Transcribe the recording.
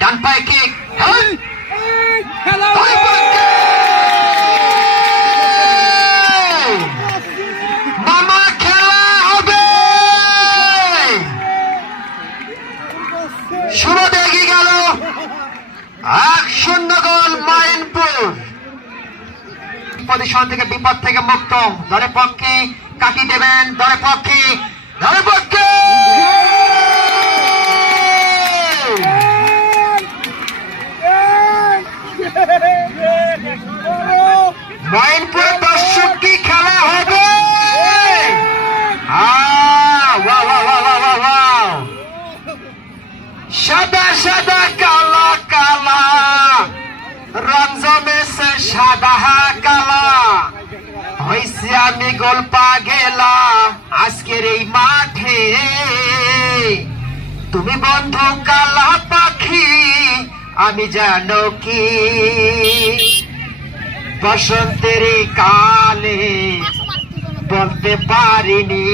ডান পায়ে কিক, মামা খেলা হবে। শুরু দেখে গেল 1-0 গোল মাইনপুর। পজিশন থেকে বিপদ থেকে মুক্ত। দলে পক্ষে কাটি দেবেন, দলে পক্ষে মাইনপুর দর্শক কি খেলা হবে। সাদা সাদা কালা কালা রং জমেছে সাদা কালা হয়েছে আমি গোল পা গেলা আজকের এই মাঠে। তুমি বন্ধু কালা পাখি আমি জানো কি বসন্তের কালে বলতে পারিনি।